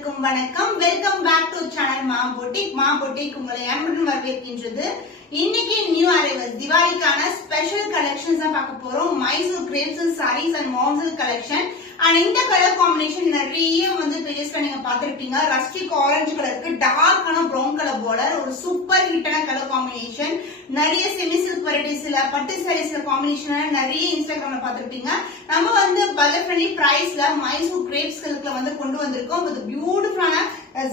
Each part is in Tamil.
அனைவருக்கும் வணக்கம். Welcome back to channel Mom Boutique உங்களை அன்புடன் வரவேற்கின்றது. இன்னைக்கு நியூ அரைவல்ஸ் திவாலிக்கான ஸ்பெஷல் கலெக்ஷன்ஸ் தான் பார்க்க போறோம். மைசூர் கிரேப்ஸ் சாரீஸ் அண்ட் மாம்சல் கலெக்ஷன். அண்ட் இந்த கலர் காம்பினேஷன் நிறைய வீடியோஸ்ல நீங்க பாத்திருப்பீங்க. ரஸ்டிக் ஆரஞ்சு கலருக்கு டார்க்கான ப்ரௌன் கலர் பார்டர், ஒரு சூப்பர் ஹிட்டான கலர் காம்பினேஷன். நிறைய செமி சில்க் வெரைட்டிஸ்ல பட்டு சாரீஸ்ல காம்பினேஷன் நிறைய இன்ஸ்டாகிராம்ல பாத்திருப்பீங்க. நம்ம பட்ஜெட் ஃப்ரெண்ட்லி பிரைஸ்ல மைசூர் கிரேப்ஸ் கலர்ல கொண்டு வந்திருக்கோம். வித் பியூட்டிஃபுல்லான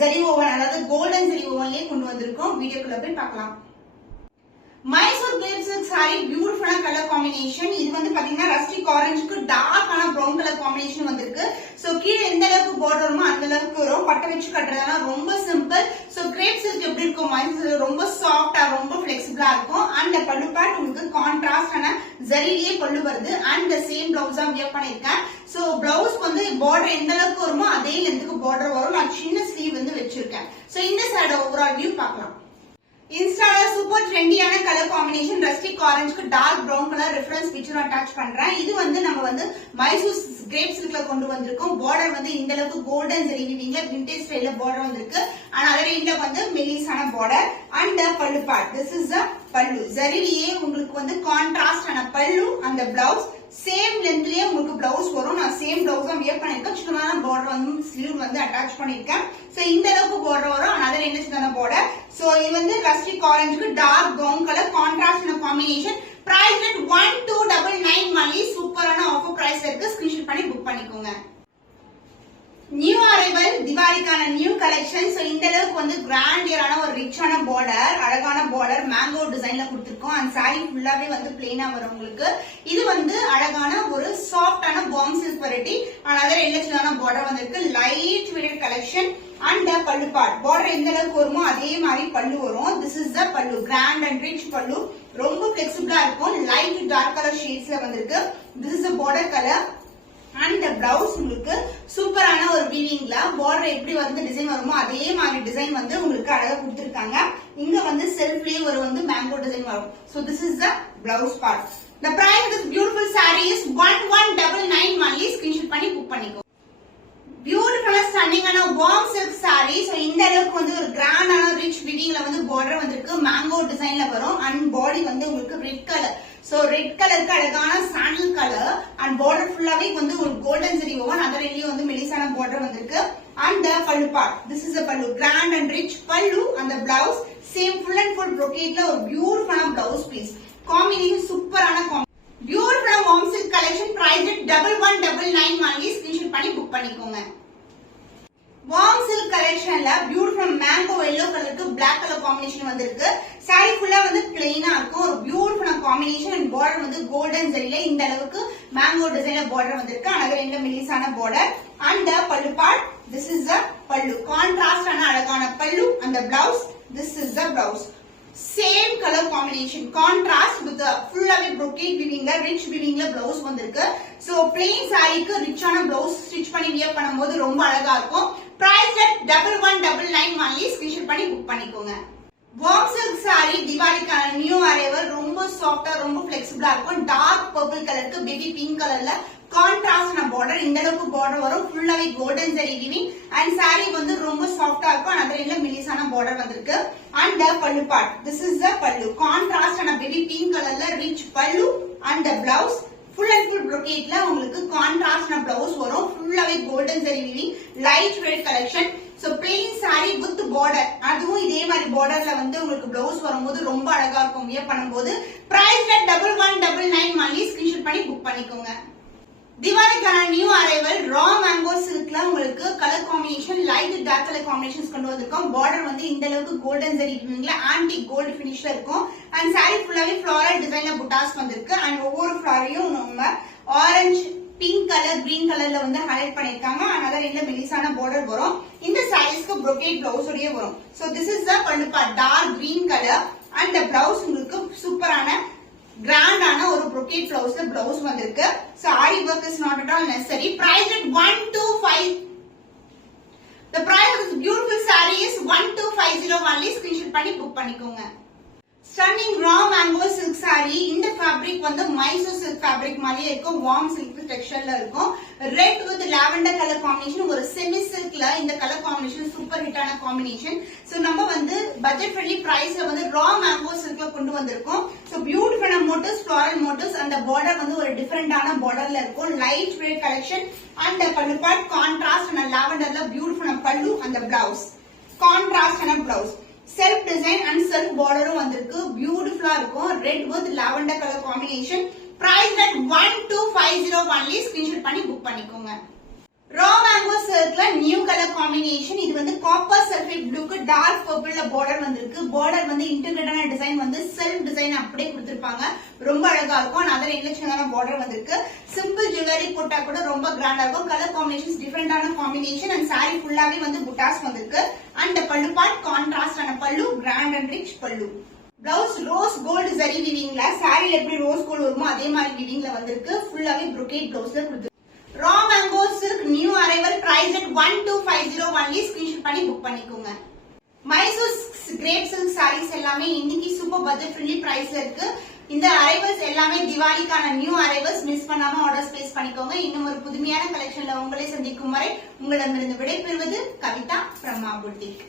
ஜரி ஓவன், அதாவது கோல்டன் ஜரி ஓவன்லயே கொண்டு வந்திருக்கோம். வீடியோக்குள்ள போய் பார்க்கலாம். மைசூர் கிரேப்ஸ் சாரி பியூட்டிஃபுல்லான கலர் காம்பினேஷன். இது பாத்தீங்கன்னா ரஸ்டிக் ஆரஞ்சுக்கு டார்க்கான ப்ரௌன் கலர் காம்பினேஷன் வந்திருக்கு. சோ கீழே எந்த அளவுக்கு பார்டர் வருமோ அந்த அளவுக்கு வரும். பட்டை வச்சு கட்டுறதுனா ரொம்ப சிம்பிள். சோ கிரேப்ஸ் எப்படி இருக்கும், மைசூர் ரொம்ப சாஃப்டா ரொம்ப பிளெக்சிபிளா இருக்கும். அண்ட் பல்லு பார்ட் உங்களுக்கு கான்ட்ராஸ்டான ஜரியிலேயே பல்லு வருது. அண்ட் சேம் பிளவுஸ் தான் வியர் பண்ணிருக்கேன். சோ பிளவுஸ் பார்டர் எந்த அளவுக்கு வருமோ அதே லென்த்துக்கு பார்டர் வரும். நான் சின்ன ஸ்லீவ் வச்சிருக்கேன். சோ இந்த சைடு ஓவரால் வியூ பார்க்கலாம். இன்ஸ்டால சூப்பர் ட்ரெண்டியான கலர் காம்பினேஷன் ரஸ்டிக் ஆரஞ்சுக்கு dark brown colour reference picture attach பண்றேன். இது நம்ம மைசூர் கிரேப்ஸ் சில்க்ல கொண்டு வந்திருக்கோம். பார்டர் இந்த அளவுக்கு கோல்டன் ஜரி வீவிங்ல விண்டேஜ் ஸ்டைல்ல பார்டர் வந்திருக்கு. அண்ட் அதே ரேஞ்ச்ல மெலிசான border. And pallu part, this is the பல்லு. ஜரிலேயே உங்களுக்கு கான்ட்ராஸ்டான பல்லு. அந்த பிளவுஸ் சேம் லென்த்லயே உங்களுக்கு பிளவுஸ் வரும். நான் சேம் பிளவுஸ் தான் வியர் பண்ணிருக்கேன். சின்னமான பார்டர் ஸ்லீவ் அட்டாச் பண்ணிருக்கேன். சோ இந்த அளவுக்கு பார்டர் வரும். அதே என்ன சின்ன பார்டர். சோ இது ரஸ்டிக் ஆரஞ்சுக்கு dark brown colour contrast combination. Price rate 1299 மணி. சூப்பரான ஆஃபர் பிரைஸ் இருக்கு. ஸ்கிரீன்ஷாட் பண்ணி புக் பண்ணிக்கோங்க. நியூ அரைவல் திவாலிக்கான நியூ கலெக்ஷன். சோ இந்த அளவுக்கு கிராண்டியரான ஒரு ரிச்சான பார்டர், அழகான பார்டர் மேங்கோ டிசைன்ல கொடுத்திருக்கோம். அந்த சாரி ஃபுல்லாவே பிளெயினா வரும் உங்களுக்கு. இது அழகான ஒரு சாஃப்டான பாம் சில்க் வெரைட்டி. அதர் எல்லோவான பார்டர் வந்திருக்கு. Light weight collection. And pallu part border எந்த அளவுக்கு வருமோ அதே மாதிரி பல்லு வரும். திஸ் இஸ் த பல்லு. கிராண்ட் அண்ட் ரிச் பல்லு. ரொம்ப பிளெக்சிபிளா இருக்கும். லைட் டார்க் கலர் ஷேட்ஸ்ல வந்திருக்கு. This is the border colour. And blouse உங்களுக்கு சூப்பரான ஒரு வீவிங்ல பார்டர் எப்படி டிசைன் வருமோ அதே மாதிரி டிசைன் உங்களுக்கு அழகா கொடுத்திருக்காங்க. இங்க செல்ஃப்லயே ஒரு மேங்கோ டிசைன் வரும். So this is the blouse part. The price of this beautiful saree is 1199 only. Screenshot பண்ணி புக் பண்ணிக்கோ. பியூட்டிஃபுல்லா ஸ்டன்னிங்கான வார்ம் சில்க் சாரி. சோ இந்த அளவுக்கு ஒரு கிராண்டான ரிச் வீவிங்ல பார்டர் வந்திருக்கு. மேங்கோ டிசைன்ல வரும். அண்ட் பாடி உங்களுக்கு ரெட் கலர். சோ ரெட் கலருக்கு அழகான சாண்டல் கலர். அண்ட் பார்டர் ஃபுல்லாவே ஒரு கோல்டன் ஜரி ஓவன். அதரையும் மெலிசான பார்டர் வந்திருக்கு. And pallu part, this is a pallu. Grand and rich pallu. அந்த blouse same full and full brocade ஒரு பியூட்டிஃபுல்லான பிளவுஸ் பீஸ். காம்பினேஷன் சூப்பரான பியூட்டிஃபுல்லான warm silk collection. Price 1199 only. Screenshot பண்ணி புக் பண்ணிக்கோங்க. வார்ம் சில்க் கலெக்ஷன்ல பியூட்டிஃபுல் மேங்கோ எல்லோ கலருக்கு பிளாக் கலர் காம்பினேஷன் வந்திருக்கு. சாரி ஃபுல்லா பிளெயினா இருக்கும். ஒரு beautiful combination. And border golden ஜரியில இந்த அளவுக்கு மேங்கோ டிசைன்ல பார்டர் வந்திருக்கு. அழகான ரெண்டு மெலிசான border. And pallu part, this is the pallu. கான்ட்ராஸ்டான அழகான பல்லு. அந்த blouse, this is the blouse. Same colour combination. Contrast with ஃபுல்லாவே brocade வீவிங்ல ரிச் வீவிங்ல பிளவுஸ் வந்திருக்கு. சோ பிளெயின் சாரிக்கு ரிச்சான பிளவுஸ் ஸ்டிச் பண்ணி வியர் பண்ணும்போது ரொம்ப அழகா இருக்கும். Price 1199 only. ஸ்கிரீன்ஷாட் பண்ணி புக் பண்ணிக்கோங்க. வார்ம் சில்க் சாரி திவாலிக்கான நியூ அரைவல். ரொம்ப சாஃப்டா ரொம்ப பிளெக்சிபிளா இருக்கும். டார்க் பர்பிள் கலருக்கு பேபி பிங்க் கலர்ல கான்ட்ராஸ்டான பார்டர். இந்த அளவுக்கு பார்டர் வரும். ஃபுல்லாவே golden zari weaving. And sari ரொம்ப சாஃப்டா இருக்கும். அதனால மெலிசான பார்டர் வந்திருக்கு. And pallu part, this is the pallu. கான்ட்ராஸ்டான பேபி பிங்க் கலர்ல rich pallu. And blouse full and full brocade உங்களுக்கு கான்ட்ராஸ்டான பிளவுஸ் வரும். ஃபுல்லாவே golden zari weaving. Light weight collection. So plain sorry with border. அதுவும் இதே மாதிரி பார்டர்ல உங்களுக்கு பிளவுஸ் வரும்போது ரொம்ப அழகா இருக்கும் வியர் பண்ணும்போது. Price 1199 only. ஸ்கிரீன்ஷாட் பண்ணி புக் பண்ணிக்கோங்க. திவாலிக்கான நியூ அரைவல் ரா மேங்கோ சில்க்ல உங்களுக்கு colour combination light dark colour combinations கொண்டு வந்திருக்கோம். பார்டர் இந்த அளவுக்கு கோல்டன் ஜரி வீவிங்ல ஆன்டிக் கோல்டு பினிஷ்ல இருக்கும். அண்ட் சாரி ஃபுல்லாவே ஃப்ளாரல் டிசைன்ல புட்டாஸ் வந்திருக்கு. அண்ட் ஒவ்வொரு ஃப்ளாரையும் நம்ம ஆரஞ்சு, பிங்க் கலர், கிரீன் கலர்ல ஹைலைட் பண்ணிருக்காங்க. அதனால ரெண்டு மெலிசான பார்டர் வரும். இந்த சாரீஸ்க்கு brocade பிளவுஸ் உடைய வரும். So this is the pallu part. Dark green colour. And blouse உங்களுக்கு சூப்பரான கிராண்டான ஒரு brocade பிளவுஸ்ல பிளவுஸ் வந்திருக்கு. So aari work is not at all necessary. Price at 1250. The price of this beautiful saree is 1250 only. Screenshot பண்ணி புக் பண்ணிக்கோங்க. Stunning raw mango silk saree. இந்த ஃபேப்ரிக் வந்து மைசூர் சில்க் ஃபேப்ரிக் மாதிரியே இருக்கும். வார்ம் சில்க் டெக்ஸ்சர்ல இருக்கும். Red with lavender colour combination. ஒரு செமி சில்க்ல இந்த கலர் காம்பினேஷன் சூப்பர் ஹிட்டான காம்பினேஷன். சோ நம்ம வந்து பட்ஜெட் ஃப்ரெண்ட்லி பிரைஸ்ல வந்து ரா மேங்கோ சில்க்ல கொண்டு வந்திருக்கோம். சோ பியூட்டிஃபுல்லான மோட்டிவ்ஸ், ஃப்ளாரல் மோட்டிவ்ஸ். அந்த பார்டர் வந்து ஒரு டிஃபரெண்டான பார்டர்ல இருக்கும். Light weight collection. And pallu part contrast and லாவெண்டர்ல பியூட்டிஃபுல்லான பல்லு அந்த பிளவுஸ் கான்ட்ராஸ்ட் ஆன blouse. Self design and self பார்டரும் வந்திருக்கு. பியூட்டிஃபுல்லா இருக்கும். Red with lavender colour combination. Price at 1250 only. Screenshot பண்ணி புக் பண்ணிக்கோங்க. ரா மேங்கோ சில்க்ல நியூ கலர் காம்பினேஷன். இது வந்து காப்பர் சல்ஃபேட் ப்ளூக்கு டார்க் பர்பிள்ல பார்டர் வந்திருக்கு. பார்டர் வந்து இன்டகிரேட்டான டிசைன் வந்து செல்ஃப் டிசைன் அப்படியே கொடுத்திருப்பாங்க. ரொம்ப அழகா இருக்கும். அதர் என்லெக்ஷனான பார்டர் வந்திருக்கு. சிம்பிள் ஜுவல்லரி போட்டா கூட ரொம்ப கிராண்டா இருக்கும். கலர் காம்பினேஷன்ஸ் டிஃபரெண்டான காம்பினேஷன். அண்ட் சாரி ஃபுல்லாவே வந்து புட்டாஸ் வந்திருக்கு. அண்ட் பல்லு பார்ட் கான்ட்ராஸ்ட் ஆன பல்லு, கிராண்ட் அண்ட் ரிச் பல்லு. பிளவுஸ் ரோஸ் கோல்டு ஜரி வீவிங்ல, சாரில எப்படி ரோஸ் கோல்டு வருமோ அதே மாதிரி வீவிங்ல வந்திருக்கு. ஃபுல்லாவே brocade பிளவுஸ்ல கொடுத்து. Raw mango silk new arrival. Price at 1250 only. Screenshot பண்ணி புக் பண்ணிக்கோங்க. மைசூர் கிரேப் சில்க் சாரீஸ் எல்லாமே இன்னைக்கு சூப்பர் பட்ஜெட் ஃப்ரெண்ட்லி பிரைஸ்ல இருக்கு. இந்த அரைவல்ஸ் எல்லாமே திவாலிக்கான நியூ அரைவல்ஸ். மிஸ் பண்ணாம ஆர்டர் பிளேஸ் பண்ணிக்கோங்க. இன்னும் ஒரு புதுமையான கலெக்ஷன்ல உங்களை சந்திக்கும் வரை உங்களிடமிருந்து விடைபெறுவது கவிதா from Ma Boutique.